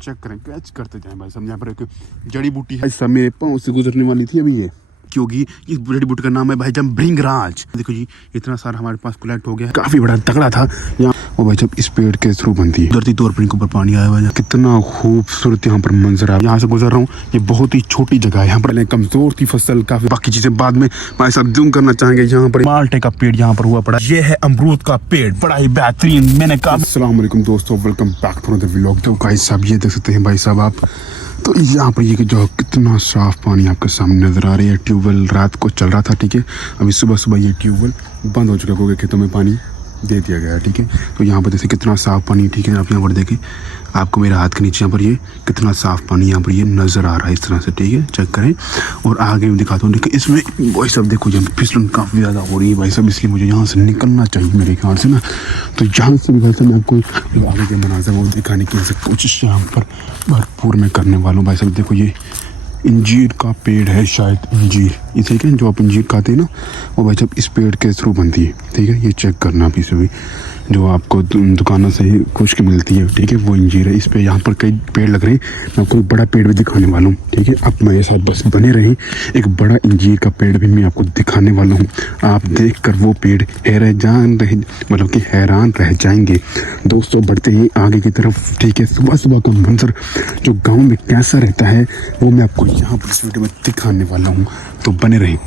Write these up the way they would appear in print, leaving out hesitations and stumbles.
Check करें, catch करते जाएं भाई साहब। यहाँ पर एक जड़ी बूटी है, सब मेरे पाँव से गुजरने वाली थी अभी ये, क्योंकि इस जड़ी बूटी का नाम है भाई साहब भृंगराज। देखो जी इतना सारा हमारे पास कलेक्ट हो गया, काफी बड़ा तगड़ा था यहाँ। और भाई साहब इस पेड़ के थ्रू बनती है, उधरती तौर पर इनके ऊपर पानी आया हुआ है। कितना खूबसूरत यहाँ पर मंजर है। यहाँ से गुजर रहा हूँ, ये बहुत ही छोटी जगह है। यहाँ पर कमजोर थी फसल, काफी बाकी चीजें बाद में भाई साहब जूम करना चाहेंगे। यहाँ पर माल्टे का पेड़ यहाँ पर हुआ पड़ा, ये है अमरूद का पेड़, बड़ा ही बेहतरीन। मैंने कहा अस्सलाम वालेकुम दोस्तों, welcome back to another vlog. तो गाइस साहब ये देख सकते हैं भाई साहब आप, तो यहाँ पर ये जो कितना साफ पानी आपके सामने नजर आ रही है। ट्यूबवेल रात को चल रहा था, ठीक है, अभी सुबह सुबह ये ट्यूबवेल बंद हो चुका है क्योंकि खेतों में पानी दे दिया गया है, ठीक है। तो यहाँ पर जैसे कितना साफ पानी, ठीक है, आप यहाँ पर देखें, आपको मेरे हाथ के नीचे यहाँ पर ये कितना साफ पानी यहाँ पर ये नज़र आ रहा है इस तरह से, ठीक है, चेक करें। और आगे मैं दिखाता हूँ, देखिए इसमें भाई साहब देखो ये फिसलन काफ़ी ज़्यादा हो रही है भाई साहब, इसलिए मुझे यहाँ से निकलना चाहिए मेरे ख्याल से ना। तो यहाँ से भी भाई साहब मैं आपको आगे के मनाज़र वो दिखाने की कोशिश यहाँ पर भरपूर मैं करने वाला हूँ। भाई साहब देखो ये इंजीर का पेड़ है, शायद इंजीर, ये ठीक है, जो आप इंजीर खाते हैं ना, वो भाई साहब इस पेड़ के थ्रू बनती है, ठीक है। ये चेक करना आप इसे भी, जो आपको दुकानों से ही खुश्क मिलती है, ठीक है, वो इंजीर है। इस पे यहाँ पर कई पेड़ लग रहे हैं, मैं आपको बड़ा पेड़ भी दिखाने वाला हूँ, ठीक है। आप मेरे साथ बस बने रहें, एक बड़ा इंजीर का पेड़ भी मैं आपको दिखाने वाला हूँ। आप देखकर वो पेड़ हैरान रह जाएंगे। दोस्तों बढ़ते हैं आगे की तरफ, ठीक है। सुबह सुबह का मंजर जो गाँव में कैसा रहता है वो मैं आपको यहाँ पर इस वीडियो में दिखाने वाला हूँ, तो बने रहें।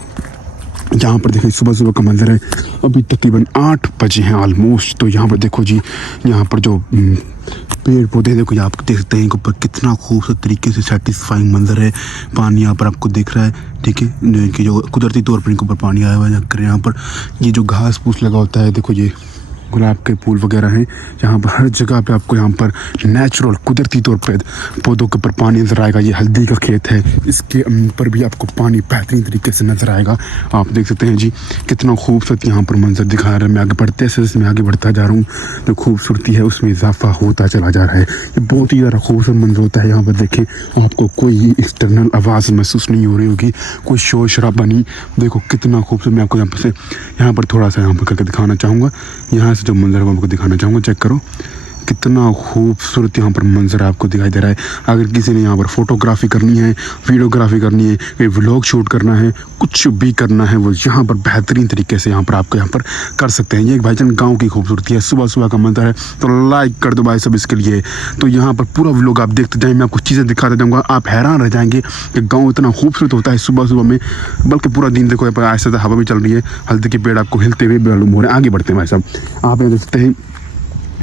यहाँ पर देखिए सुबह सुबह का मंजर है, अभी तकरीबन 8 बजे हैं ऑलमोस्ट। तो यहाँ पर देखो जी, यहाँ पर जो पेड़ पौधे देखो, आप देख सकते हैं ऊपर कितना खूबसूरत तरीके से सेटिस्फाइंग मंजर है। पानी यहाँ पर आपको दिख रहा है, ठीक है, कि जो कुदरती तौर पर इनके ऊपर पानी आया हुआ है। यहाँ पर ये जो घास फूस लगा होता है, देखो ये गुलाब के फूल वगैरह हैं। यहाँ पर हर जगह पे आपको यहाँ पर नेचुरल कुदरती तौर पे पौधों के ऊपर पानी नजर आएगा। ये हल्दी का खेत है, इसके ऊपर भी आपको पानी बेहतरीन तरीके से नजर आएगा। आप देख सकते हैं जी कितना खूबसूरत यहाँ पर मंजर दिखा रहा है। मैं आगे बढ़ते से मैं आगे बढ़ता जा रहा हूँ, जो खूबसूरती है उसमें इजाफा होता चला जा रहा है। ये बहुत ही ज़्यादा खूबसूरत मंजर होता है। यहाँ पर देखें, आपको कोई एक्सटर्नल आवाज़ महसूस नहीं हो रही होगी, कोई शोर शराबा नहीं। देखो कितना खूबसूरत, मैं आपको यहाँ पर थोड़ा सा यहाँ पर करके दिखाना चाहूँगा। यहाँ जो मंजर है आपको दिखाना चाहूँगा, चेक करो कितना खूबसूरत यहाँ पर मंजर आपको दिखाई दे रहा है। अगर किसी ने यहाँ पर फोटोग्राफी करनी है, वीडियोग्राफी करनी है, कोई व्लॉग शूट करना है, कुछ भी करना है, वो यहाँ पर बेहतरीन तरीके से यहाँ पर आपको यहाँ पर कर सकते हैं। ये एक भाईजान गांव की खूबसूरती है, सुबह सुबह का मंजर है, तो लाइक कर दो भाई सब इसके लिए। तो यहाँ पर पूरा व्लॉग आप देखते जाएँ, मैं आपको चीज़ें दिखाते जाऊँगा, आप हैरान रह जाएंगे कि गाँव इतना खूबसूरत होता है सुबह सुबह में। बल्कि पूरा दिन देखो ऐसा हवा भी चल रही है, हल्दी के पेड़ आपको हिलते हुए मालूम हो रहे हैं। आगे बढ़ते हैं भाई साहब, आप यहाँ देख सकते हैं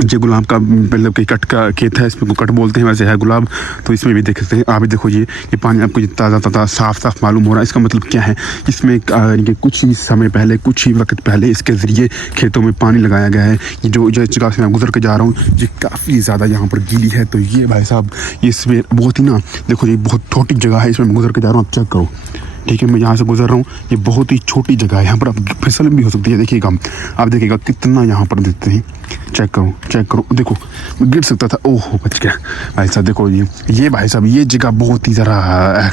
ये गुलाब का मतलब कि कट का खेत है, इसमें कट बोलते हैं, वैसे है गुलाब। तो इसमें भी देख सकते हैं आप, देखो ये पानी आपको ताज़ा ताज़ा साफ साफ मालूम हो रहा है। इसका मतलब क्या है, इसमें कुछ ही समय पहले, कुछ ही वक्त पहले इसके ज़रिए खेतों में पानी लगाया गया है। ये जो जगह से मैं गुजर के जा रहा हूँ, ये काफ़ी ज़्यादा यहाँ पर गीली है। तो ये भाई साहब इसमें बहुत ही ना, देखो ये बहुत छोटी जगह है, इसमें मैं गुजर के जा रहा हूँ, आप चेक करो, ठीक है। मैं यहाँ से गुजर रहा हूँ, ये बहुत ही छोटी जगह है, यहाँ पर आप फिसल भी हो सकती है। देखिएगा आप देखिएगा कितना यहाँ पर देखते हैं, चेक करो, देखो गिर सकता था, ओहो बच गया भाई साहब। देखो ये भाई साहब ये जगह बहुत ही ज़रा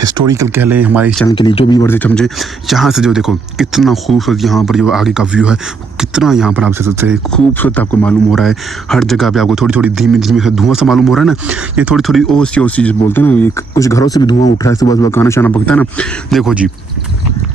हिस्टोरिकल कह लें हमारे चैनल के लिए, जो भी वर्ड समझे। यहाँ से जो देखो कितना खूबसूरत यहाँ पर जो आगे का व्यू है, कितना यहाँ पर आप देख सकते हैं खूबसूरत आपको मालूम हो रहा है। हर जगह पे आपको थोड़ी थोड़ी धीमे धीमे से धुआं सा मालूम हो रहा है ना, ये थोड़ी थोड़ी ओसी जो बोलते हैं ना, कुछ घरों से भी धुआं उठ रहा है, सुबह सुबह खाना शाना पकता है ना। देखो जी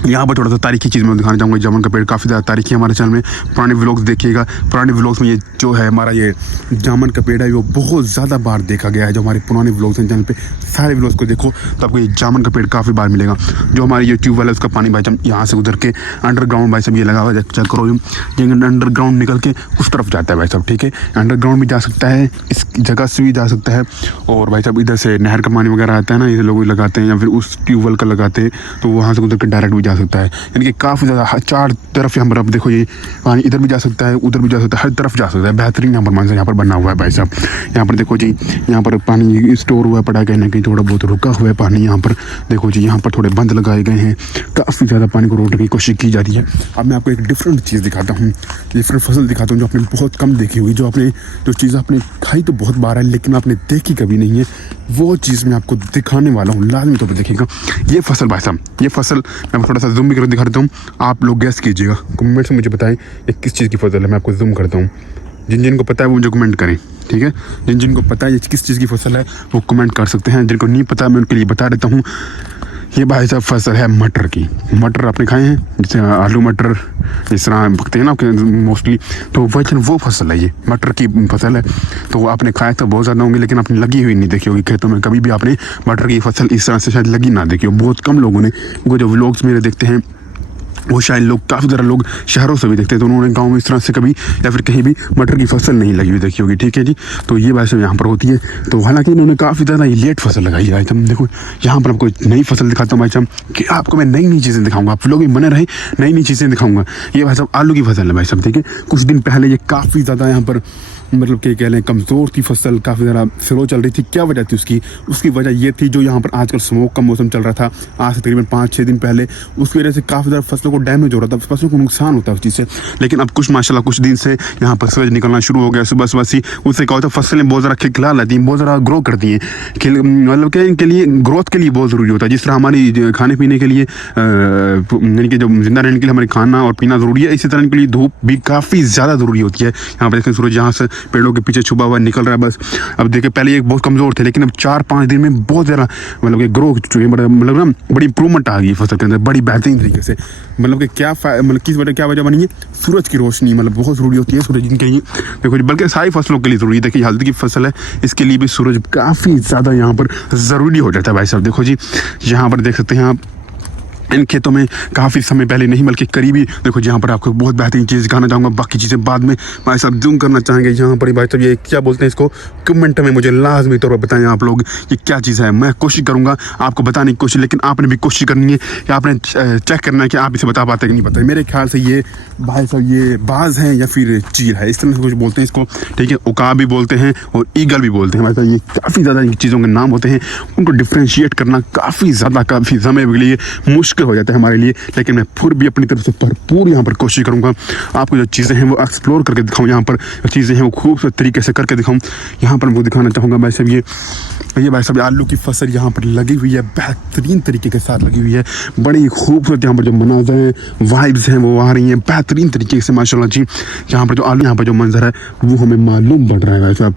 यहाँ पर थोड़ा सा तारीखी चीज़ मैं दिखाना चाहूँगा। जामुन का पेड़ काफ़ी ज़्यादा तारीखी है हमारे चैनल में, पुराने व्लॉग्स देखिएगा। पुराने व्लॉग्स में ये जो है हमारा ये जामुन का पेड़ है, वो बहुत ज़्यादा बार देखा गया है। जो हमारे पुराने व्लॉग्स हैं चैनल पे, सारे व्लॉग्स को देखो तो आपको ये जामुन का पेड़ काफ़ी बार मिलेगा। जो हमारे ये ट्यूबवेल है उसका पानी भाई साहब यहाँ से उधर के अंडरग्राउंड भाई साहब ये लगा हुआ है, चेक करो, ये अंडरग्राउंड निकल के उस तरफ जाता है भाई साहब, ठीक है। अंडरग्राउंड भी जा सकता है, इस जगह से भी जा सकता है। और भाई साहब इधर से नहर का पानी वगैरह आता है ना, ये लोग लगाते हैं, या फिर उस ट्यूबवेल का लगाते हैं, तो वहाँ से उधर के डायरेक्ट भी जा सकता है। यानी कि काफ़ी ज़्यादा चार तरफ यहाँ पर आप देखो, ये पानी इधर भी जा सकता है, उधर भी जा सकता है, हर तरफ जा सकता है। बेहतरीन यहाँ पर मंजर यहाँ पर बना हुआ है भाई साहब। यहाँ पर देखो जी, यहाँ पर पानी स्टोर हुआ पड़ा है, कहीं ना कहीं थोड़ा बहुत रुका हुआ है पानी। यहाँ पर देखो जी, यहाँ पर थोड़े बंद लगाए गए हैं, काफ़ी ज़्यादा पानी को रोकने की कोशिश की जा रही है। अब मैं आपको एक डिफरेंट चीज़ दिखाता हूँ, डिफरेंट फसल दिखाता हूँ, जो आपने बहुत कम देखी हुई, जो चीज़ आपने खाई तो बहुत बार है लेकिन आपने देखी कभी नहीं है, वो चीज़ मैं आपको दिखाने वाला हूँ, लाजमी तौर पर देखिएगा। ये फसल भाई साहब, ये फसल मैं थोड़ा सा जूम भी करके दिखा देता हूँ, आप लोग गैस कीजिएगा, कमेंट से मुझे बताएं ये किस चीज़ की फसल है। मैं आपको जूम करता हूँ, जिन जिनको पता है वो मुझे कमेंट करें। ठीक है, जिनको पता है ये किस चीज़ की फसल है वो कमेंट कर सकते हैं, जिनको नहीं पता मैं उनके लिए बता देता हूँ। ये भाई साहब फसल है मटर की। मटर आपने खाए हैं, जैसे आलू मटर जिस तरह पकते हैं ना मोस्टली, तो वो फसल है, ये मटर की फसल है। तो आपने खाया तो बहुत ज़्यादा होंगे, लेकिन आपने लगी हुई नहीं देखी होगी खेतों में, कभी भी आपने मटर की फसल इस तरह से शायद लगी ना देखी हो। बहुत कम लोगों ने, वो जो व्लॉग्स मेरे देखते हैं वो शायद लोग, काफ़ी ज़्यादा लोग शहरों से भी देखते हैं, तो उन्होंने गांव में इस तरह से कभी या फिर कहीं भी मटर की फसल नहीं लगी हुई देखी होगी। ठीक है जी, तो ये वैसे यहाँ पर होती है। तो हालांकि इन्होंने काफ़ी ज़्यादा ये लेट फसल लगाई है। हम देखो यहाँ पर आपको नई फसल दिखाता हूँ भाई साहब, कि आपको मैं नई नई चीज़ें दिखाऊंगा, आप लोग भी बने रहे, नई नई चीज़ें दिखाऊंगा। ये भाई साहब आलू की फसल है भाई साहब। ठीक है, कुछ दिन पहले ये काफ़ी ज़्यादा यहाँ पर मतलब कि कह लें कमज़ोर थी फसल, काफ़ी ज़्यादा स्लो चल रही थी। क्या वजह थी उसकी वजह ये थी, जो यहाँ पर आजकल स्मोक का मौसम चल रहा था, आज से तकरीबन 5-6 दिन पहले, उसकी वजह से काफ़ी ज़्यादा फसलों को डैमेज हो रहा था, फसलों को नुकसान होता है उस चीज़ से। लेकिन अब कुछ माशाल्लाह कुछ दिन से यहाँ पर सूरज निकलना शुरू हो गया सुबह सुबह से, उससे क्या होता है फसलें बहुत ज़्यादा खिला लाती हैं, बहुत ज़्यादा ग्रो करती हैं। मतलब कि इनके लिए ग्रोथ के लिए बहुत ज़रूरी होता है। जिस तरह हमारी खाने पीने के लिए यानी कि जो जिंदा रहने के लिए हमारे खाना और पीना ज़रूरी है, इसी तरह इनके लिए धूप भी काफ़ी ज़्यादा ज़रूरी होती है। यहाँ पर देखें सूरज यहाँ से पेड़ों के पीछे छुपा हुआ निकल रहा है बस। अब देखिए पहले ये बहुत कमज़ोर थे, लेकिन अब 4-5 दिन में बहुत ज़्यादा मतलब कि ग्रो मतलब ना बड़ी इंप्रूवमेंट आ गई फसल के अंदर, बड़ी बेहतरीन तरीके से। मतलब कि क्या वजह बनी है, सूरज की रोशनी मतलब बहुत ज़रूरी होती है सूरज इनके लिए। देखो जी, बल्कि सारी फसलों के लिए ज़रूरी है। देखिए हल्दी की फसल है, इसके लिए भी सूरज काफ़ी ज़्यादा यहाँ पर ज़रूरी हो जाता है भाई साहब। देखो जी, यहाँ पर देख सकते हैं आप, इन खेतों में काफ़ी समय पहले नहीं बल्कि करीबी, देखो यहाँ पर आपको बहुत बेहतरीन चीज़ दिखाना चाहूँगा, बाकी चीज़ें बाद में भाई साहब जूम करना चाहेंगे। यहाँ पर भाई साहब ये क्या बोलते हैं इसको, कमेंट में मुझे लाजमी तौर पर बताएं आप लोग ये क्या चीज़ है। मैं कोशिश करूँगा आपको बताने की कोशिश, लेकिन आपने भी कोशिश करनी है कि आपने चेक करना है कि आप इसे बता पाते कि नहीं पता। मेरे ख्याल से ये भाई साहब ये बाज है या फिर चील है, इस तरह से कुछ बोलते हैं इसको। ठीक है, उकाब भी बोलते हैं और ईगल भी बोलते हैं भाई साहब। ये काफ़ी ज़्यादा चीज़ों के नाम होते हैं, उनको डिफ्रेंशिएट करना काफ़ी समय के लिए मुश्किल हो जाता है हमारे लिए, लेकिन मैं फिर भी अपनी तरफ से भरपूर यहाँ पर कोशिश करूँगा आपको जो चीज़ें हैं वो एक्सप्लोर करके दिखाऊँ, यहाँ पर जो चीज़ें हैं वो खूबसूरत तरीके से करके दिखाऊँ। यहाँ पर मैं दिखाना चाहूँगा भाई साहब ये भाई साहब आलू की फसल यहाँ पर लगी हुई है, बेहतरीन तरीके के साथ लगी हुई है। बड़ी खूबसूरत यहाँ पर जो मनाज़र हैं, वाइब्स हैं वो आ रही हैं बेहतरीन तरीके से माशाल्लाह जी। यहाँ पर जो आलू यहाँ पर जो मंजर है वो हमें मालूम पड़ रहा है भाई साहब।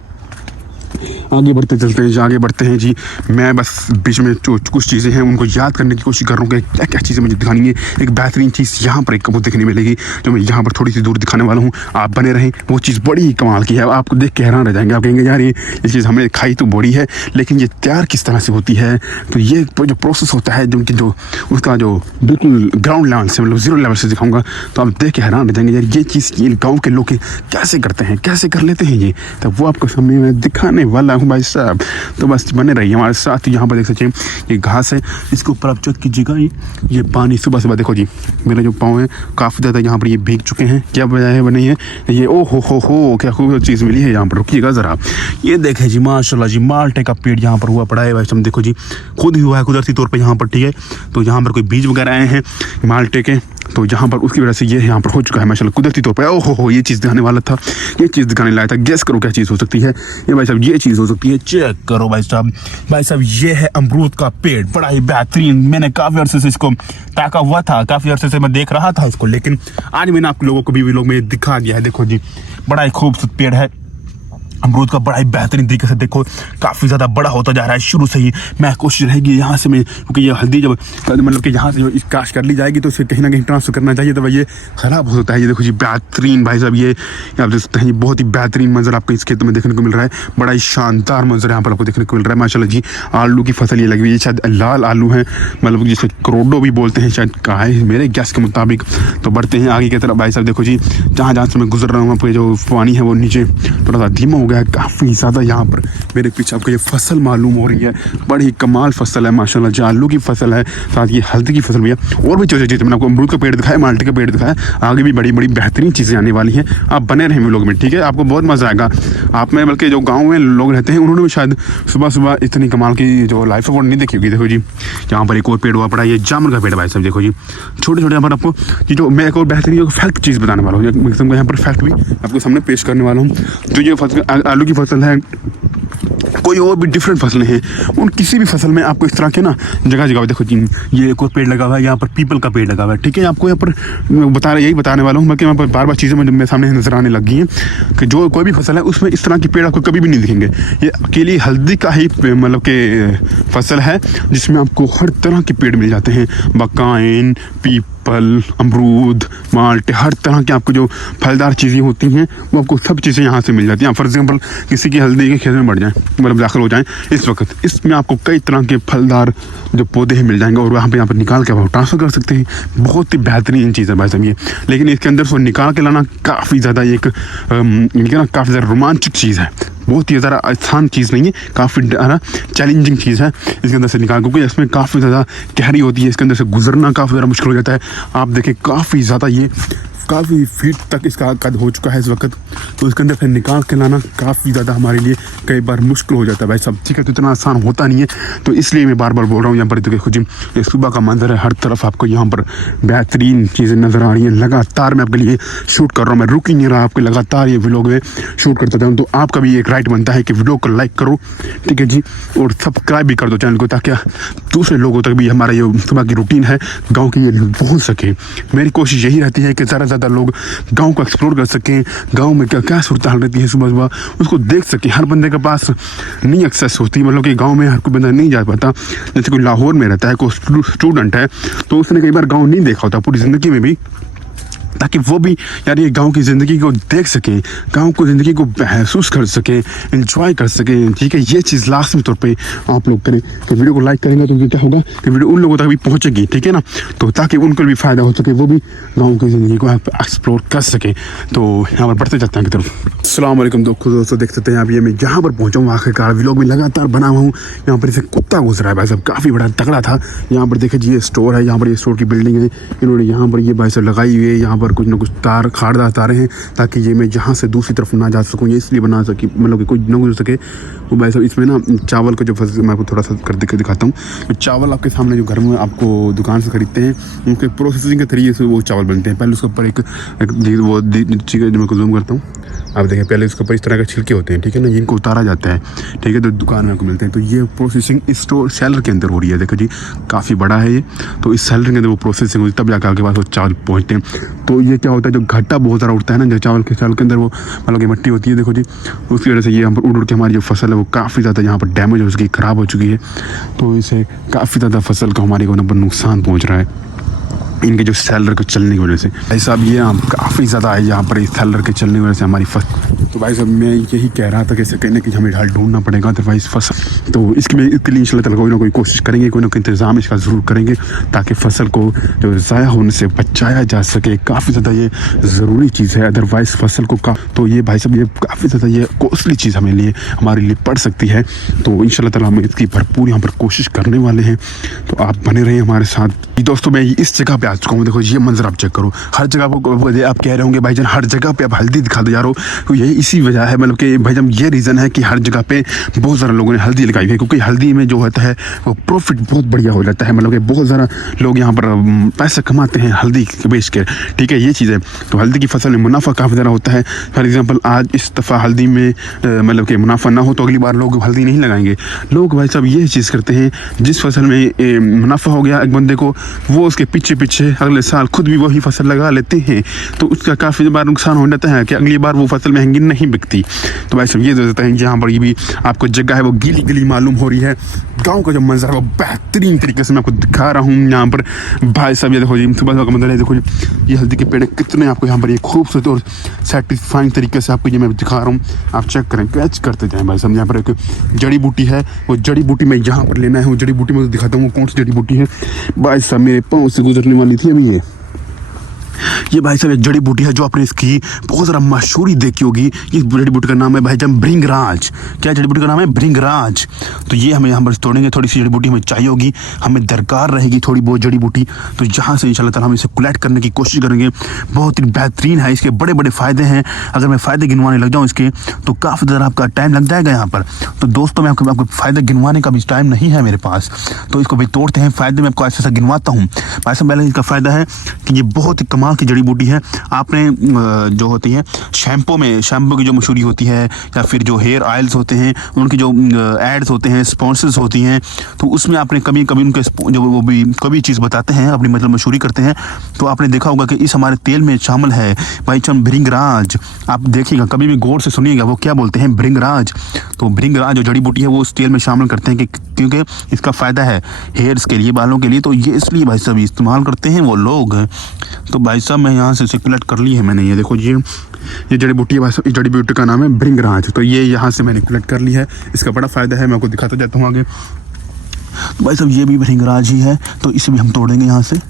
आगे बढ़ते चलते हैं जी, आगे बढ़ते हैं जी। मैं बस बीच में जो कुछ चीज़ें हैं उनको याद करने की कोशिश कर रहा हूँ कि क्या क्या चीज़ें मुझे दिखानी है। एक बेहतरीन चीज़ यहाँ पर एक कबूतर देखने मिलेगी जो मैं यहाँ पर थोड़ी सी दूर दिखाने वाला हूँ, आप बने रहें। वो चीज़ बड़ी कमाल की है, आपको देख के हैरान रह जाएंगे। आप कहेंगे यार ये चीज़ हमने खाई तो बड़ी है, लेकिन ये तैयार किस तरह से होती है। तो ये जो प्रोसेस होता है जो उनकी जो उसका जो बिल्कुल ग्राउंड लेवल से मतलब 0 लेवल से दिखाऊँगा, तो आप देख के हैरान रह जाएंगे यार ये चीज़ ये गाँव के लोग कैसे करते हैं, कैसे कर लेते हैं ये। तो वो आपको सामने मैं दिखाने वाला हूँ भाई साहब, तो बस बने रहिए हमारे साथ। यहाँ पर देख सकते हैं ये घास है, इसके ऊपर आप चेक कीजिएगा ये पानी सुबह सुबह देखो जी मेरे जो पाँव हैं काफ़ी ज़्यादा यहाँ पर ये भीग चुके हैं। क्या वजह है बनी है ये, ओ हो क्या खूबसूरत चीज़ मिली है। यहाँ पर रुकिएगा ज़रा, ये देखें जी माशाल्लाह जी माल्टे का पेड़ यहाँ पर हुआ पड़ा है भाई साहब। देखो जी खुद ही हुआ है कुदरती तौर पर यहाँ पर। ठीक है, तो यहाँ पर कोई बीज वगैरह आए हैं माल्टे के, तो यहाँ पर उसकी वजह से ये यहाँ पर हो चुका है माशाल्लाह कुदरती तौर पर। ओ हो ये चीज़ दिखाने वाला था, ये चीज़ दिखाने लाया था। गेस करो क्या चीज़ हो सकती है ये भाई साहब, ये चीज़ हो सकती है। चेक करो भाई साहब, ये है अमरूद का पेड़, बड़ा ही बेहतरीन। मैंने काफ़ी अरसे से इसको ताका हुआ था, काफ़ी अरसे से मैं देख रहा था इसको, लेकिन आज मैंने आप लोगों को भी लोग में दिखा दिया है। देखो जी बड़ा ही खूबसूरत पेड़ है अमरूद का, बड़ा ही बेहतरीन तरीके से देखो काफ़ी ज़्यादा बड़ा होता जा रहा है शुरू से ही। मैं कोशिश रहेगी यहाँ से मैं, क्योंकि ये हल्दी जब मतलब कि यहाँ से जो काश कर ली जाएगी तो उसे कहीं ना कहीं ट्रांसफ़र करना चाहिए, तो भाई ये ख़राब हो सकता है। ये देखो जी बेहतरीन भाई साहब, ये आप देख सकते हैं बहुत ही बेहतरीन मंजर आपको इस खेत में देखने को मिल रहा है। बड़ा ही शानदार मंजर यहाँ पर आपको देखने को मिल रहा है माशाल्लाह जी। आलू की फसल ये लगी हुई है, शायद लाल आलू है, मतलब जिसे करोडो भी बोलते हैं शायद का है मेरे गैस के मुताबिक। तो बढ़ते हैं आगे की तरफ भाई साहब। देखो जी जहाँ जहाँ से मैं गुजर रहा हूँ आपको जो पानी है वो नीचे थोड़ा सा धीमा हो गया है काफ़ी ज़्यादा। यहाँ पर मेरे पीछे आपको ये फसल मालूम हो रही है, बड़ी कमाल फसल है माशाल्लाह जी। आलू की फसल है, साथ ये हल्दी की फसल भी है, और भी चीज़ें मैंने आपको अमरूद का पेड़ दिखाया, माल्टे का पेड़ दिखाया, आगे भी बड़ी बड़ी बेहतरीन चीज़ें आने वाली हैं। आप बने रहें लोग में, ठीक है, आपको बहुत मज़ा आएगा। आप में बल्कि जो गाँव में लोग रहते हैं उन्होंने भी शायद सुबह सुबह इतनी कमाल की जो लाइफ अवार्ड नहीं देखी होगी। देखो जी यहाँ पर एक और पेड़ हुआ पड़ा है, ये जामुन का पेड़ भाई साहब। देखो जी छोटे छोटे यहाँ पर आपको ये जो मैं एक और बेहतरीन फैक्ट चीज़ बताने वाला हूँ, यहाँ पर फैक्ट भी आपको सामने पेश करने वाला हूँ। जो ये फसल आलू की फसल है कोई और भी डिफरेंट फसलें हैं, उन किसी भी फसल में आपको इस तरह के ना जगह जगह देखो जी, ये एक और पेड़ लगा हुआ है, यहाँ पर पीपल का पेड़ लगा हुआ है, ठीक है। आपको यहाँ पर यही बताने वाला हूँ, बाकी यहाँ पर बार बार चीज़ें मेरे सामने नजर आने लगी हैं कि जो कोई भी फसल है उसमें इस तरह के पेड़ आपको कभी भी नहीं दिखेंगे। ये अकेली हल्दी का ही मतलब कि फसल है जिसमें आपको हर तरह के पेड़ मिल जाते हैं, बकाइन, पीपल, अमरूद, माल्टे, हर तरह के आपको जो फलदार चीज़ें होती हैं वो आपको सब चीज़ें यहाँ से मिल जाती हैं। फॉर एग्जाम्पल किसी की हल्दी के खेत में बढ़ जाए, मतलब दाखिल हो जाए इस वक्त, इसमें आपको कई तरह के फलदार जो पौधे मिल जाएंगे और यहाँ पे निकाल के आप ट्रांसफ़र कर सकते हैं। बहुत ही बेहतरीन चीज़ है भाई साहब ये। लेकिन इसके अंदर से निकाल के लाना काफ़ी ज़्यादा एक काफ़ी ज़्यादा रोमांचक चीज़ है, बहुत ही ज़्यादा आसान चीज़ नहीं है, काफ़ी चैलेंजिंग चीज़ है इसके अंदर से निकाल, क्योंकि इसमें काफ़ी ज़्यादा गहरी होती है, इसके अंदर से गुजरना काफ़ी ज़्यादा मुश्किल हो जाता है। आप देखें काफ़ी ज़्यादा ये काफ़ी फीट तक इसका कद हो चुका है इस वक्त, तो इसके अंदर से निकाल के लाना काफ़ी ज़्यादा हमारे लिए कई बार मुश्किल हो जाता है भाई साहब, ठीक है। तो इतना आसान होता नहीं है, तो इसलिए मैं बार बार बोल रहा हूँ। यहाँ पर देखो जी, ये सुबह का मंजर है, हर तरफ आपको यहाँ पर बेहतरीन चीज़ें नज़र आ रही हैं। लगातार मैं आपके लिए शूट कर रहा हूँ, मैं रुक ही नहीं रहा, आपके लगातार ये व्लॉग में शूट करता जाऊँ। तो आपका भी एक राइट बनता है कि वीडियो को लाइक करो, ठीक है जी, और सब्सक्राइब भी कर दो चैनल को, ताकि दूसरे लोगों तक भी हमारा ये सुबह की रूटीन है गाँव की ये पहुँच सके। मेरी कोशिश यही रहती है कि ज़्यादा से ज़्यादा लोग गांव को एक्सप्लोर कर सकें, गांव में क्या क्या सूरत हाल रहती है सुबह सुबह उसको देख सकें। हर बंदे के पास नहीं एक्सेस होती, मतलब कि गांव में हर कोई बंदा नहीं जा पाता। जैसे कोई लाहौर में रहता है, कोई स्टूडेंट है, तो उसने कई बार गांव नहीं देखा होता पूरी ज़िंदगी में भी, ताकि वो भी यार ये गांव की ज़िंदगी को देख सकें, गांव को ज़िंदगी को महसूस कर सकें, एंजॉय कर सकें, ठीक है। ये चीज़ लाजमी तौर पे आप लोग करें कि वीडियो को लाइक करेंगे तो क्या होगा कि वीडियो उन लोगों तक भी पहुंचेगी, ठीक है ना, तो ताकि उनको भी फ़ायदा हो सके, वो भी गाँव की ज़िंदगी को एक्सप्लोर कर सकें। तो यहाँ पर बढ़ते जाते हैं की तरफ। अस्सलाम वालेकुम दोस्तों, देख सकते हैं आप, ये मैं जहाँ पर पहुँचा हूँ आखिरकार व्लॉग में लगातार बना हुआ हूँ। यहाँ पर इसे कुत्ता घुस रहा है भाई साहब, काफ़ी बड़ा तगड़ा था। यहाँ पर देखिए जी, ये स्टोर है, यहाँ पर ये स्टोर की बिल्डिंग है, इन्होंने यहाँ पर ये भाई साहब लगाई हुई है, यहाँ पर कुछ ना कुछ तार खाड़दार तारे हैं, ताकि ये मैं जहाँ से दूसरी तरफ ना जा सकूँ, ये इसलिए बना सके, मतलब कि कोई ना गुजर सके। वो भाई साहब इसमें ना चावल का जो फसल, मैं आपको थोड़ा सा कर के दिखाता हूँ। चावल आपके सामने जो घर में आपको दुकान से खरीदते हैं, उनके प्रोसेसिंग के तरीके से वो चावल बनते हैं। पहले उसके ऊपर एक वो जो मैं जूम करता हूँ, आप देखें, पहले उसके ऊपर इस तरह के छिलके होते हैं, ठीक है ना, जिनको उतारा जाता है, ठीक है, तो दुकान में आपको मिलते हैं। तो ये प्रोसेसिंग स्टोर सेलर के अंदर हो रही है, देखो जी काफ़ी बड़ा है ये, तो इस सेलर के अंदर वो प्रोसेसिंग होती है, तब जाकर आपके पास वो चावल पहुँचते हैं। तो ये क्या होता है, जो घट्टा बहुत ज़्यादा उठता है ना, जो चावल के सेल के अंदर वो मतलब की मिट्टी होती है, देखो जी, उसकी वजह से ये यहाँ पर उड़ के हमारी जो फसल है वो काफ़ी ज़्यादा यहाँ पर डैमेज हो चुकी है, ख़राब हो चुकी है। तो इससे काफ़ी ज़्यादा फसल को हमारे को ना नुकसान पहुँच रहा है इनके जो सेलर के चलने की वजह से। भाई साहब ये काफ़ी ज़्यादा है यहाँ पर, इस सेलर के चलने की वजह से हमारी फसल। तो भाई साहब मैं यही कह रहा था कि कहीं ना कहीं हमें हल ढूंढना पड़ेगा अदरवाइज फसल। तो इसके लिए इंशाल्लाह कोई ना कोई कोशिश करेंगे, कोई ना कोई इंतज़ाम इसका ज़रूर करेंगे, ताकि फसल को जो ज़ाया होने से बचाया जा सके। काफ़ी ज़्यादा ये ज़रूरी चीज़ है, अदरवाइज़ फसल को तो ये भाई साहब ये काफ़ी ज़्यादा ये कॉस्टली चीज़ हमारे लिए पड़ सकती है। तो इंशाल्लाह ताला हम इसकी भरपूर यहाँ पर कोशिश करने वाले हैं, तो आप बने रहें हमारे साथ। दोस्तों मैं इस जगह पे आ चुका हूँ, देखो ये मंजर आप चेक करो, हर जगह आप कह रहे होंगे भाईजान हर जगह पे आप हल्दी दिखा दो यारो, तो यही इसी वजह है, मतलब कि भाईजान ये रीज़न है कि हर जगह पे बहुत ज़्यादा लोगों ने हल्दी लगाई है, क्योंकि हल्दी में जो होता है वो प्रॉफिट बहुत बढ़िया हो जाता है, मतलब कि बहुत ज़्यादा लोग यहाँ पर पैसा कमाते हैं हल्दी बेच कर, ठीक है, ये चीज़ है। तो हल्दी की फसल में मुनाफा काफ़ी ज़्यादा होता है। फॉर एग्जाम्पल आज इस दफ़ा हल्दी में मतलब कि मुनाफा ना हो तो अगली बार लोग हल्दी नहीं लगाएंगे। लोग भाई साहब ये चीज़ करते हैं, जिस फसल में मुनाफा हो गया एक बंदे को, वो उसके पीछे पीछे अगले साल खुद भी वही फसल लगा लेते हैं, तो उसका काफ़ी बार नुकसान हो जाता है कि अगली बार वो फसल महंगी नहीं बिकती। तो भाई साहब ये देता है कि यहाँ पर ये भी आपको जगह है वो गीली गीली मालूम हो रही है। गाँव का जो मंजर है वो बेहतरीन तरीके से मैं आपको दिखा रहा हूँ यहाँ पर। भाई साहब ये देखो जी, सुबह का मंजर है, देखो ये हल्दी के पेड़ कितने आपको यहाँ पर ये खूबसूरत और सेटिस्फाइंग तरीके से आपको ये मैं दिखा रहा हूँ। आप चेक करें, कैच करते जाएँ भाई साहब। यहाँ पर एक जड़ी बूटी है, वो जड़ी बूटी मैं यहाँ पर लेना है, वो जड़ी बूटी मैं दिखाता हूँ कौन सी जड़ी बूटी है। भाई साहब मेरे पाँव से गुजरने वाली थी अभी ये भाई साहब एक जड़ी बूटी है जो आपने इसकी बहुत ज़्यादा मशहूरी देखी होगी। इस जड़ी बूटी का नाम है भाईजान भृंगराज। क्या जड़ी बूटी का नाम है? भृंगराज। तो ये हमें यहाँ पर तोड़ेंगे, थोड़ी सी जड़ी बूटी हमें चाहिए होगी, हमें दरकार रहेगी थोड़ी बहुत जड़ी बूटी, तो जहाँ से इंशाल्लाह ताला हम इसे कलेक्ट करने की कोशिश करेंगे। बहुत ही बेहतरीन है, इसके बड़े बड़े फ़ायदे हैं। अगर मैं फ़ायदे गिनवाने लग जाऊँ इसके तो काफ़ी ज़्यादा आपका टाइम लग जाएगा यहाँ पर। तो दोस्तों मैं आपको फ़ायदे गिनवाने का भी टाइम नहीं है मेरे पास, तो इसको भी तोड़ते हैं। फ़ायदे में आपको ऐसा गिनवाता हूँ। भाई साहब पहले इसका फ़ायदा है कि ये बहुत ही कमाल कमाल की जड़ी बूटी है। आपने जो होती है शैम्पू की जो मशहूरी होती है, या फिर जो हेयर ऑयल्स होते हैं उनकी जो एड्स होते हैं, स्पॉन्सर्स होती हैं, तो उसमें आपने कभी कभी उनके जो वो भी कभी चीज़ बताते हैं, अपनी मतलब मशहूरी करते हैं, तो आपने देखा होगा कि इस हमारे तेल में शामिल है भाई चम भृंगराज। आप देखिएगा, कभी भी गौर से सुनिएगा वो क्या बोलते हैं, भृंगराज। तो भृंगराज जो जड़ी बूटी है वो उस तेल में शामिल करते हैं कि क्योंकि इसका फ़ायदा है हेयर्स के लिए, बालों के लिए, तो ये इसलिए भाई साहब इस्तेमाल करते हैं वो लोग। तो भाई साहब मैं यहाँ से कलेक्ट कर ली है मैंने, ये देखो ये जड़ी बूटी है भाई साहब, इस जड़ी बूटी का नाम है भृंगराज। तो ये यहाँ से मैंने कलेक्ट कर ली है, इसका बड़ा फ़ायदा है, मैं आपको दिखाता जाता हूँ आगे। तो भाई साहब ये भी भृंगराज ही है, तो इसे भी हम तोड़ेंगे यहाँ से।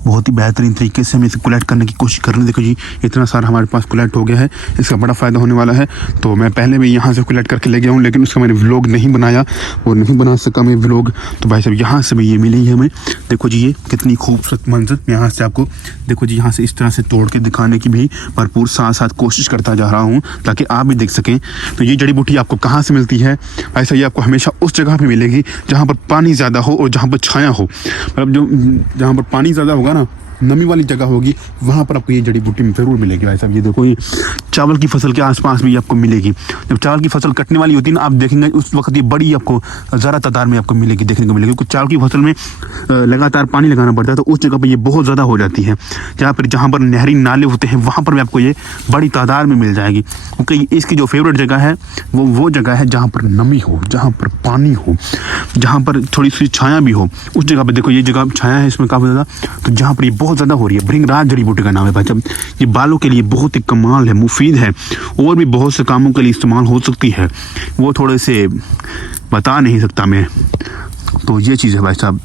बहुत ही बेहतरीन तरीके से हम इसे कलेक्ट करने की कोशिश कर रहे हैं। देखो जी इतना सारा हमारे पास कलेक्ट हो गया है, इसका बड़ा फ़ायदा होने वाला है। तो मैं पहले भी यहाँ से कलेक्ट करके ले गया हूँ, लेकिन उसका मैंने व्लॉग नहीं बनाया और नहीं बना सका मैं व्लॉग। तो भाई साहब यहाँ से भी ये मिली है हमें। देखो जी ये कितनी खूबसूरत मंजर, यहाँ से आपको देखो जी यहाँ से इस तरह से तोड़ के दिखाने की भी भरपूर साथ साथ कोशिश करता जा रहा हूँ ताकि आप भी देख सकें। तो ये जड़ी बूटी आपको कहाँ से मिलती है? ऐसा ये आपको हमेशा उस जगह पर मिलेगी जहाँ पर पानी ज़्यादा हो और जहाँ पर छाया हो। मतलब जो जहाँ पर पानी ज़्यादा होगा ना, नमी वाली जगह होगी, वहाँ पर आपको ये जड़ी बूटी ज़रूर मिलेगी भाई साहब। ये देखो ये चावल की फसल के आसपास भी आपको मिलेगी। जब चावल की फसल कटने वाली होती है ना, आप देखेंगे उस वक्त ये बड़ी आपको ज़्यादा तादाद में आपको मिलेगी, देखने को मिलेगी। कुछ चावल की फसल में लगातार पानी लगाना पड़ता है, तो उस जगह पर ये बहुत ज़्यादा हो जाती है। जहाँ पर नहरी नाले होते हैं वहाँ पर भी आपको ये बड़ी तादाद में मिल जाएगी, क्योंकि इसकी जो फेवरेट जगह है वो जगह है जहाँ पर नमी हो, जहाँ पर पानी हो, जहाँ पर थोड़ी सी छाया भी हो। उस जगह पर देखो ये जगह छाया है इसमें काफ़ी ज़्यादा, तो जहाँ पर ये बहुत ज़्यादा हो रही है। भृंगराज जड़ी बूटी का नाम है भाई साहब। ये बालों के लिए बहुत ही कमाल है, मुफीद है, और भी बहुत से कामों के लिए इस्तेमाल हो सकती है, वो थोड़े से बता नहीं सकता मैं। तो ये चीज़ है भाई साहब,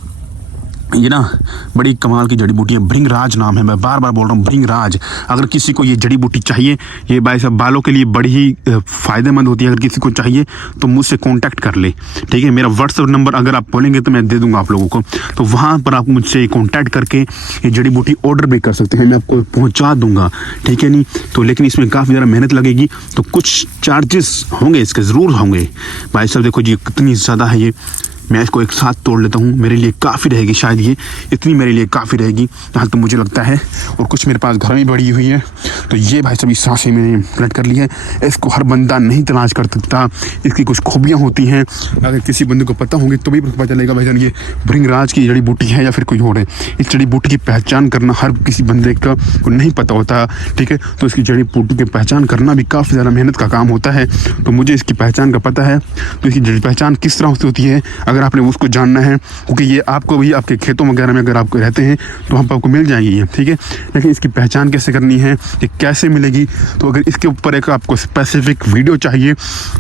ये ना बड़ी कमाल की जड़ी बूटी है, भृंगराज नाम है। मैं बार बार बोल रहा हूँ भृंगराज। अगर किसी को ये जड़ी बूटी चाहिए, ये भाई साहब बालों के लिए बड़ी ही फ़ायदेमंद होती है। अगर किसी को चाहिए तो मुझसे कांटेक्ट कर ले, ठीक है। मेरा व्हाट्सएप नंबर अगर आप बोलेंगे तो मैं दे दूंगा आप लोगों को, तो वहाँ पर आप मुझसे कांटेक्ट करके ये जड़ी बूटी ऑर्डर भी कर सकते हैं, मैं आपको पहुँचा दूँगा, ठीक है नहीं। तो लेकिन इसमें काफ़ी ज़्यादा मेहनत लगेगी, तो कुछ चार्जेस होंगे इसके, ज़रूर होंगे भाई साहब। देखो जी कितनी ज़्यादा है ये, मैं इसको एक साथ तोड़ लेता हूँ, मेरे लिए काफ़ी रहेगी शायद, ये इतनी मेरे लिए काफ़ी रहेगी जहाँ तो मुझे लगता है। और कुछ मेरे पास घर में बड़ी हुई है, तो ये भाई सभी सांसें मैंने कलेक्ट कर ली है। इसको हर बंदा नहीं तलाश कर सकता, इसकी कुछ खूबियाँ होती हैं, अगर किसी बंदे को पता होंगी तो भी पता चलेगा भाई जान ये भृंगराज की जड़ी बूटी है या फिर कोई और है। इस जड़ी बूटी की पहचान करना हर किसी बंदे को नहीं पता होता, ठीक है। तो इसकी जड़ी बूटी की पहचान करना भी काफ़ी ज़्यादा मेहनत का काम होता है, तो मुझे इसकी पहचान का पता है। तो इसकी जड़ी पहचान किस तरह से होती है अगर आपने उसको जानना है, क्योंकि ये आपको भी आपके खेतों वगैरह में अगर आप रहते हैं तो वहाँ पर आपको मिल जाएंगी ये, ठीक है। लेकिन इसकी पहचान कैसे करनी है, ये कैसे मिलेगी, तो अगर इसके ऊपर एक आपको स्पेसिफिक वीडियो चाहिए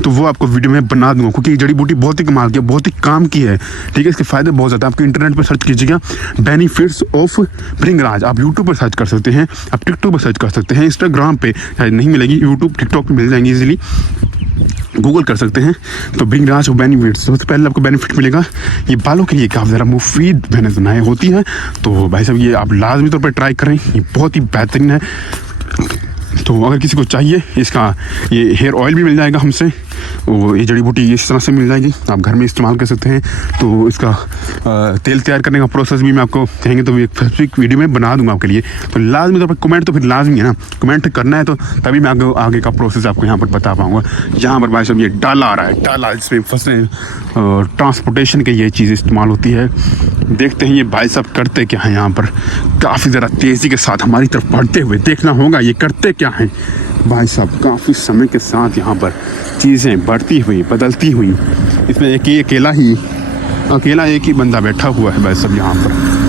तो वो आपको वीडियो में बना दूंगा, क्योंकि ये जड़ी बूटी बहुत ही कमाल की है, बहुत ही काम की है, ठीक है। इसके फ़ायदे बहुत ज़्यादा। आपको इंटरनेट पर सर्च कीजिएगा बेनिफिट्स ऑफ भृंगराज, आप यूट्यूब पर सर्च कर सकते हैं, आप टिकटॉक पर सर्च कर सकते हैं, इंस्टाग्राम पे शायद नहीं मिलेगी, यूट्यूब टिकटॉक पर मिल जाएंगी इजीली, गूगल कर सकते हैं। तो भृंगराज और बेनिफिट, सबसे पहले आपको बेनिफिट मिलेगा, ये बालों के लिए काफ़ी ज़्यादा मुफीद मैंने सुना है होती है। तो भाई साहब ये आप लाजमी तौर पर ट्राई करें, ये बहुत ही बेहतरीन है। तो अगर किसी को चाहिए इसका ये हेयर ऑयल भी मिल जाएगा हमसे, वो ये जड़ी बूटी इस तरह से मिल जाएगी, आप घर में इस्तेमाल कर सकते हैं। तो इसका तेल तैयार करने का प्रोसेस भी मैं आपको कहेंगे तो एक स्पेसिफिक वीडियो में बना दूंगा आपके लिए। तो लाजमी तौर पर कमेंट तो फिर लाजमी है ना, कमेंट करना है तो तभी मैं आगे का प्रोसेस आपको यहाँ पर बता पाऊँगा। यहाँ पर भाई साहब ये डाला आ रहा है, डाला जिसमें फसलें ट्रांसपोर्टेशन के ये चीज़ इस्तेमाल होती है। देखते हैं ये भाई साहब करते क्या हैं यहाँ पर, काफ़ी ज़रा तेज़ी के साथ हमारी तरफ बढ़ते हुए, देखना होगा ये करते क्या हैं भाई साहब। काफ़ी समय के साथ यहाँ पर चीज़ें बढ़ती हुई, बदलती हुई, इसमें अकेला एक ही बंदा बैठा हुआ है भाई साहब यहाँ पर।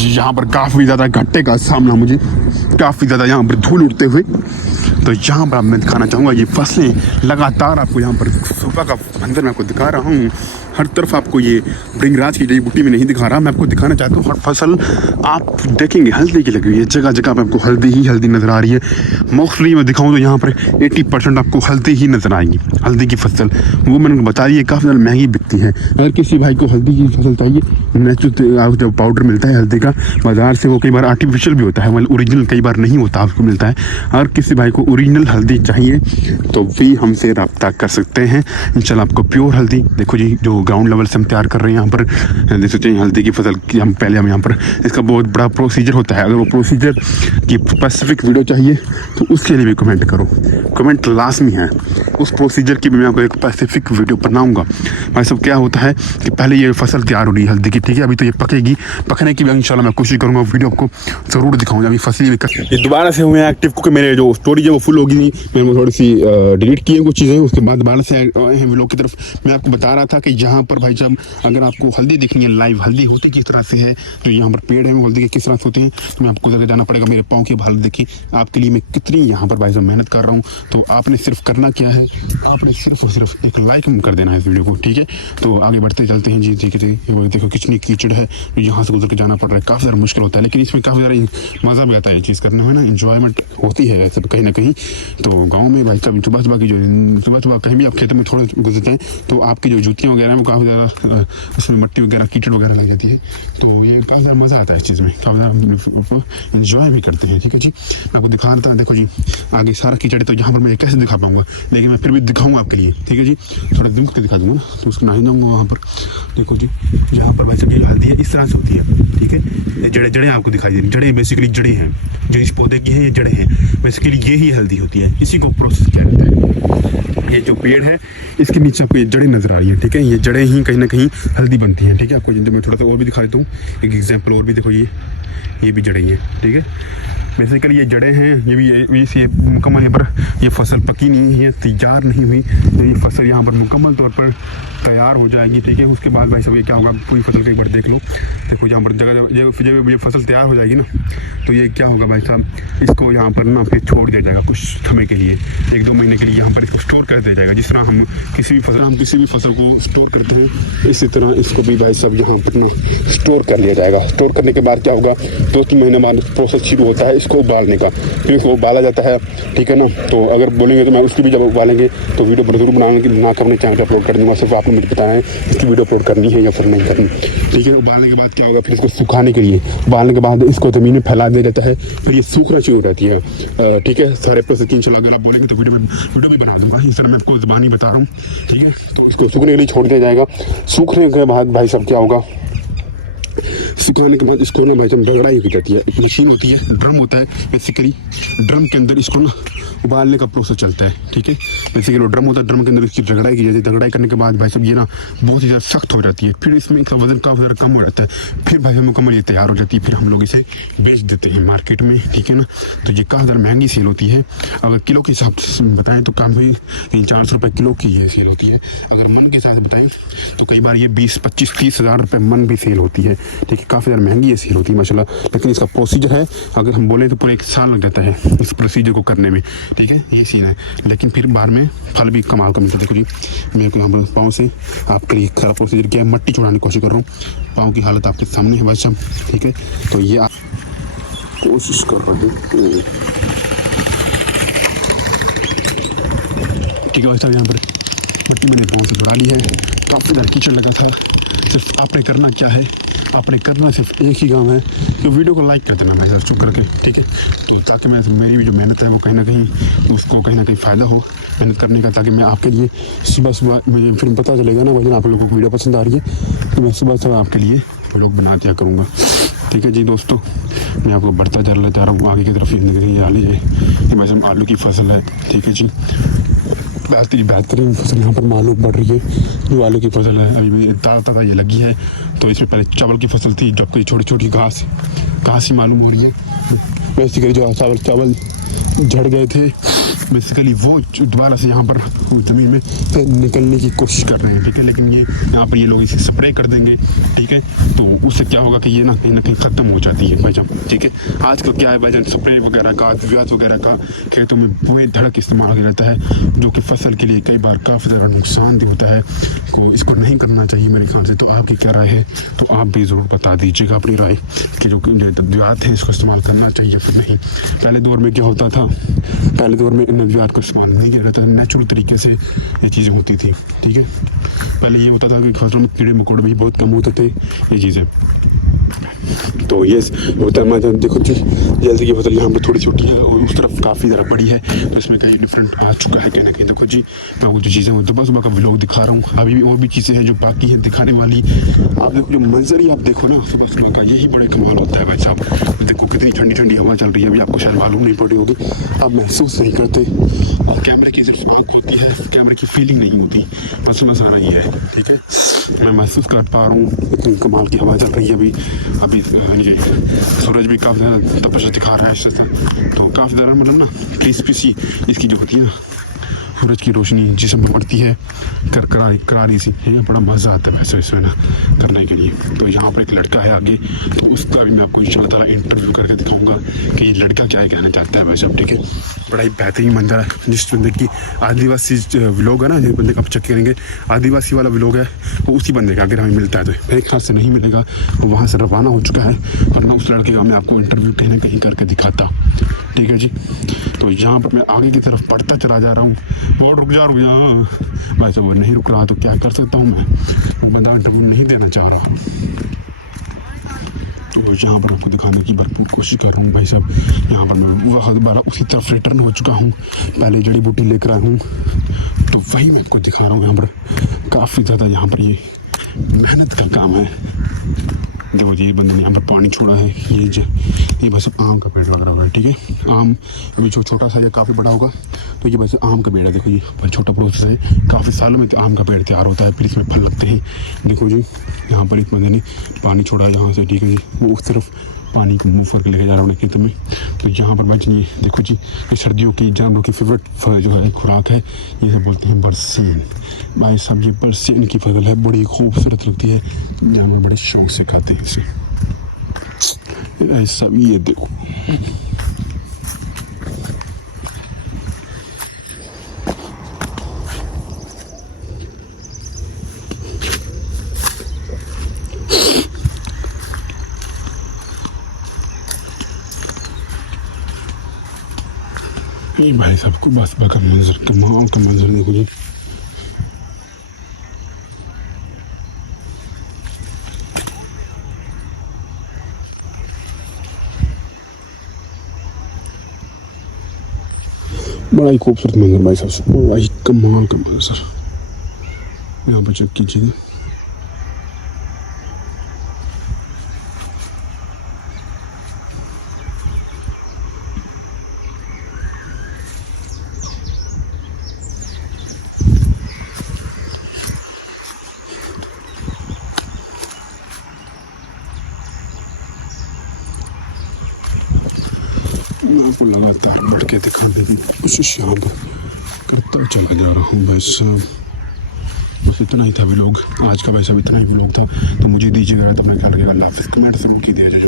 यहाँ पर काफ़ी ज़्यादा घट्टे का सामना, मुझे काफ़ी ज़्यादा यहाँ पर धूल उड़ते हुए। तो यहाँ पर मैं दिखाना चाहूँगा ये फसलें लगातार आपको यहाँ पर सुबह का मंजर मैं आपको दिखा रहा हूँ। हर तरफ आपको ये भृंगराज की जड़ी बूटी में नहीं दिखा रहा, मैं आपको दिखाना चाहता हूँ। हर फसल आप देखेंगे हल्दी की लगी हुई है, जगह जगह पर आपको हल्दी ही हल्दी नज़र आ रही है। मोस्टली मैं दिखाऊँ तो यहाँ पर 80% आपको हल्दी ही नज़र आएगी, हल्दी की फसल। वो मैंने बता दी है काफ़ी ज़्यादा महंगी बिकती है। अगर किसी भाई को हल्दी की फसल चाहिए, नेचुरल जो पाउडर मिलता है हल्दी का बाज़ार से, वो कई बार आर्टिफिशियल भी होता है, मतलब ओरिजिनल कई बार नहीं होता, आपको मिलता है। अगर किसी भाई को ओरिजिनल हल्दी चाहिए तो भी हमसे रब्ता कर सकते हैं। इंशाल्लाह आपको प्योर हल्दी, देखो जी जो ग्राउंड लेवल से हम तैयार कर रहे हैं यहाँ पर, देख सकते हैं हल्दी की फसल की हम पहले हम यहाँ पर, इसका बहुत बड़ा प्रोसीजर होता है। अगर वो प्रोसीजर की स्पेसिफिक वीडियो चाहिए तो उसके लिए भी कमेंट करो, कमेंट लाजमी है। उस प्रोसीजर की भी मैं आपको एक स्पेसिफिक वीडियो बनाऊंगा। भाई सब क्या होता है कि पहले ये फसल तैयार हो रही है हल्दी की, ठीक है, अभी तो ये पकेगी, पकने की भी इंशाल्लाह मैं कोशिश करूँगा वीडियो आपको ज़रूर दिखाऊंगा। अभी फसली ये दोबारा से हुए एक्टिव क्योंकि मेरे जो स्टोरी है वो फुल होगी नहीं, मैंने थोड़ी सी डिलीट की है कुछ चीज़ें, उसके बाद दोबारा से आए हैं व्लॉग की तरफ। मैं आपको बता रहा था कि यहाँ पर भाई साहब अगर आपको हल्दी दिखनी है लाइव, हल्दी होती किस तरह से है, जो यहाँ पर पेड़ है वो हल्दी के किस तरह से होते हैं, तो मैं आपको जाना पड़ेगा। मेरे पाँव की हालत देखिए आपके लिए मैं कितनी यहाँ पर भाई साहब मेहनत कर रहा हूँ। तो आपने सिर्फ करना क्या है, आपने सिर्फ और सिर्फ एक लाइक कर देना है इस वीडियो को, ठीक है। तो आगे बढ़ते चलते हैं जी। ठीक है, देखो कितनी कीचड़ है, यहाँ से गुजर के जाना पड़ रहा है, काफ़ी ज़्यादा मुश्किल होता है, लेकिन इसमें काफ़ी ज़्यादा मज़ा भी आता है ये चीज़ करने में ना, इंजॉयमेंट होती है ऐसे कहीं ना कहीं। तो गांव में भाई साहब सुबह सुबह की जो सुबह कहीं भी आप खेतों में थोड़ा गुजरते हैं तो आपकी जो जूतियाँ वगैरह हैं वो काफ़ी ज़्यादा उसमें मट्टी वगैरह कीचड़ वगैरह लग जाती है। तो ये काफ़ी ज़्यादा मज़ा आता है इस चीज़ में, काफ़ी ज़्यादा इन्जॉय भी करते हैं। ठीक है जी, मैं आपको दिखा रहा था, देखो जी आगे सारा कीचड़, तो यहाँ पर मैं कैसे दिखा पाऊँगा, लेकिन मैं फिर भी दिखाऊँगा आपके लिए, ठीक है जी। थोड़ा दिम के दिखा दूँगा ना, तो उसको नहीं जाऊँगा वहाँ पर। देखो जी यहाँ पर भाई साहब ये हल्दी है इस तरह से होती है, ठीक है। ये जड़ें आपको दिखाई दे रही, जड़ें बेसिकली जड़ें हैं जो इस पौधे की है, ये जड़ें हैं बेसिकली, ये ही हल्दी होती है, इसी को प्रोसेस किया जाता है। ये जो पेड़ है इसके नीचे आपको ये जड़ें नजर आ रही है, ठीक है, ये जड़ें ही कहीं ना कहीं हल्दी बनती हैं, ठीक है। आपको मैं थोड़ा सा और भी दिखा देता हूँ, एक एग्जाम्पल और भी, देखो ये भी जड़ें हैं, ठीक है। बेसिकली ये जड़ें हैं, ये भी मुकम्मल यहाँ पर ये फसल पकी नहीं है, तैयार नहीं हुई, तो ये फसल यहाँ पर मुकम्मल तौर पर तैयार हो जाएगी, ठीक है। उसके बाद भाई साहब ये क्या होगा, पूरी फसल को एक बार देख लो। देखो यहाँ पर जगह ये फसल तैयार हो जाएगी ना, तो ये क्या होगा भाई साहब, इसको यहाँ पर ना फिर छोड़ दिया जाएगा कुछ समय के लिए, 1-2 महीने के लिए यहाँ पर इसको स्टोर कर दिया जाएगा। जिस तरह हम किसी भी फसल को स्टोर करते हैं, इसी तरह इसको भी भाई साहब यहाँ पर स्टोर कर लिया जाएगा। स्टोर करने के बाद क्या होगा, 2-3 महीने बाद प्रोसेस शुरू होता है इसको उबालने का, फिर इसको उबाला जाता है, ठीक है ना। तो अगर बोलेंगे तो मैं उसकी भी जब उबालेंगे तो वीडियो जरूर बनाएंगे, बना कर अपने चैनल पर अपलोड कर दूँगा। सिर्फ आपने मुझे बताया है इसकी वीडियो अपलोड करनी है या फिर नहीं करनी, ठीक है। उबालने के बाद क्या होगा, फिर इसको सुखाने के लिए, उबालने के बाद इसको ज़मीन में फैला दिया जाता है, फिर ये सूखना शुरू रहती है, ठीक है। सारे प्रोसेस की इंशाल्लाह अगर आप बोलेंगे तो वीडियो भी बना दूँगा, इस तरह मैं आपको ज़बानी बता रहा हूँ, ठीक है। तो इसको सूखने के लिए छोड़ दिया जाएगा। सूखने के बाद भाई साहब क्या होगा, सुखाने के बाद इसको ना भाई साहब रगड़ाई की जाती है, एक मशीन होती है, ड्रम होता है बेसिकली, ड्रम के अंदर इसको ना उबालने का प्रोसेस चलता है, ठीक है। बेसिकली ड्रम होता है, ड्रम के अंदर इसकी रगड़ाई की जाती है। रगड़ाई करने के बाद भाई साहब ये ना बहुत ही ज़्यादा सख्त हो जाती है, फिर इसमें इसका वजन काफ़ी ज़्यादा कम हो जाता है, फिर भाई साहब मुकम्मल ये तैयार हो जाती है, फिर हम लोग इसे बेच देते हैं मार्केट में, ठीक है ना। तो ये काफ़ी ज़्यादा महंगी सेल होती है, अगर किलो के हिसाब से बताएं तो काफ़ी 400 रुपये किलो की ये सेल होती है। अगर मन के हिसाब से बताएं तो कई बार ये 20-25-30 हज़ार रुपये मन भी सेल होती है, ठीक है। काफ़ी ज़्यादा महंगी ये सेल होती है माशाल्लाह, लेकिन इसका प्रोसीजर है, अगर हम बोले तो पूरा 1 साल लग जाता है इस प्रोसीजर को करने में, ठीक है। ये सीन है, लेकिन फिर बाद में फल भी कमाल का मिलता है। देखो जी मेरे को यहाँ पर पाँव से आपके लिए खराब प्रोसीजर किया है, मट्टी छुड़ाने की कोशिश कर रहा हूँ, पाँव की हालत आपके सामने है भाई साहब, ठीक है। तो ये आप कोशिश कर रहे हैं, ठीक है भाई साहब। यहाँ पर मट्टी मैंने पाँव से छुड़ा ली है, काफ़ी ज़्यादा कीचड़ लगा था। सिर्फ आपने करना क्या है, आपने करना सिर्फ एक ही काम है, तो वीडियो को लाइक कर देना भाई साहब चुप करके, ठीक है। तो ताकि मैं मेरी भी जो मेहनत है वो कहीं ना कहीं उसको कहीं ना कहीं फ़ायदा हो मेहनत करने का, ताकि मैं आपके लिए सुबह मुझे फिर पता चलेगा ना भाई आप लोगों को वीडियो पसंद आ रही है, तो मैं सुबह आपके लिए व्लॉग बना दिया करूँगा, ठीक है जी। दोस्तों मैं आपको बढ़ता जा रहा हूँ आगे की तरफ, ये भाई साहब आलू की फसल है, ठीक है जी। बेहतरीन फसल यहाँ पर मालूम पड़ रही है, जो आलू की फसल है अभी मेरी ताज़ा ये लगी है। तो इसमें पहले चावल की फसल थी, जब कोई छोटी छोटी घास ही मालूम हो रही है, बेसिकली जो चावल झड़ गए थे, बेसिकली वो दोबारा से यहाँ पर ज़मीन में निकलने की कोशिश कर रहे हैं, ठीक है। लेकिन ये यहाँ पर ये लोग इसे स्प्रे कर देंगे, ठीक है। तो उससे क्या होगा कि ये ना कहीं ख़त्म हो जाती है भाईजान, ठीक है। आजकल क्या है भाईजान, स्प्रे वगैरह का, द्विआत वगैरह का खेतों में पूरे धड़क इस्तेमाल किया जाता है, जो कि फसल के लिए कई बार काफ़ी ज़्यादा नुकसान भी होता है। को इसको नहीं करना चाहिए मेरे ख्याल से। तो आपकी क्या राय है, तो आप भी ज़रूर बता दीजिएगा अपनी राय कि जो द्विआत है इसको इस्तेमाल करना चाहिए फिर नहीं। पहले दौर में क्या होता था, पहले दौर में द्विआत का इस्तेमाल नहीं किया जाता, नेचुरल तरीके से ये चीज़ें होती थी, ठीक है। पहले ये होता था कि फसलों में कीड़े मकोड़े भी बहुत कम होते थे, ये चीज़ें। तो ये बोतल में देखो जी, जल्दी की बोतल यहाँ पर थोड़ी छोटी है और उस तरफ काफ़ी ज़्यादा बड़ी है, तो इसमें कहीं डिफरेंट आ चुका है कहीं ना कहीं। देखो जी, मैं आपको जो चीज़ें सुबह सुबह का व्लॉग दिखा रहा हूँ, अभी भी और भी चीज़ें हैं जो बाकी हैं दिखाने वाली। आप देखो जो मंजर ही आप देखो ना सुबह सुबह का, यही बड़े कमाल होता है भाई साहब। देखो कितनी ठंडी ठंडी हवा चल रही है, अभी आपको शायद मालूम नहीं पड़ी होगी, आप महसूस नहीं करते, और कैमरे की सिर्फ आँख होती है, कैमरे की फीलिंग नहीं होती, बस मसाना ही है, ठीक है। मैं महसूस कर पा रहा हूँ इतनी कमाल की हवा चल रही है अभी अभी ये सूरज भी काफ़ी ज़्यादा तपश दिखा रहा है इससे, तो काफ़ी ज़्यादा मतलब ना क्रिस्पी सी इसकी जो होती है ना सूरज की रोशनी जिसम में पड़ती है, करारी सी है, बड़ा मज़ा आता है वैसे इसमें ना करने के लिए। तो यहाँ पर एक लड़का है आगे, तो उसका भी मैं आपको इंशाल्लाह ताला इंटरव्यू करके दिखाऊंगा कि ये लड़का क्या कहना चाहता है वैसे, ठीक है। बड़ा ही बेहतरीन मंजर है, जिस बंदे की आदिवासी व्लॉग है ना, जिस बंदे का आप चेक करेंगे आदिवासी वाला व्लॉग है, वो उसी बंदे का अगर हमें मिलता है, तो मेरे ख्याल से नहीं मिलेगा, वो वहाँ से रवाना हो चुका है, वरना उस लड़के का मैं आपको इंटरव्यू कहीं ना कहीं करके दिखाता, ठीक है जी। तो यहाँ पर मैं आगे की तरफ बढ़ता चला जा रहा हूँ, और रुक जा भाई साहब, वो नहीं रुक रहा तो क्या कर सकता हूँ मैं, वो बंदा इंटरव्यू नहीं देना चाह रहा। तो यहाँ पर आपको दिखाने की भरपूर कोशिश कर रहा हूँ भाई साहब। यहाँ पर मैं वह दोबारा उसी तरफ रिटर्न हो चुका हूँ, पहले जड़ी बूटी लेकर आया हूँ, तो वही मैं आपको दिखा रहा हूँ। यहाँ पर काफ़ी ज़्यादा यहाँ पर ये मेहनत का काम है। देखो ये बंदे ने यहाँ पर पानी छोड़ा है, ये बस आम का पेड़ लग रहा है, ठीक है। आम अभी जो छोटा सा या काफ़ी बड़ा होगा, तो ये बस आम का पेड़ है। देखो ये बहुत छोटा प्रोसेस है, काफ़ी सालों में आम का पेड़ तैयार होता है, फिर इसमें फल लगते हैं। देखो जी यहाँ पर इस बंदे ने पानी छोड़ा है यहाँ से, ठीक है जी, वो उस तरफ पानी को मुँह करके लेके जा रहा हूँ खेत में। तो यहाँ पर भाई ये देखो जी, ये सर्दियों की जानवरों की फेवरेट जो है खुराक है, ये सब बोलते हैं बरसीन। भाई साहब ये बरसीन की फसल है, बड़ी खूबसूरत लगती है, जानवर बड़े शौक से खाते हैं इसे। ऐसा ये देखो, ये भाई साहब को बस का मंजर, कमाल का मंजर देखो जी। बड़ा ही खूबसूरत मंजर भाई साहब, बड़ा ही कमाल का मंजर। यहाँ पर चेक कीजिए, मैं आपको लगातार बढ़ के दिखाने की कोशिश यहाँ पर करता चला जा रहा हूँ भाई साहब। बस इतना ही था व्लॉग आज का भाई साहब, इतना ही व्लॉग था। तो मुझे दीजिएगा तो मैं ख्याल रखिएगा, अल्लाह हाफ़िज़। कमेंट से मुझे दीजिए।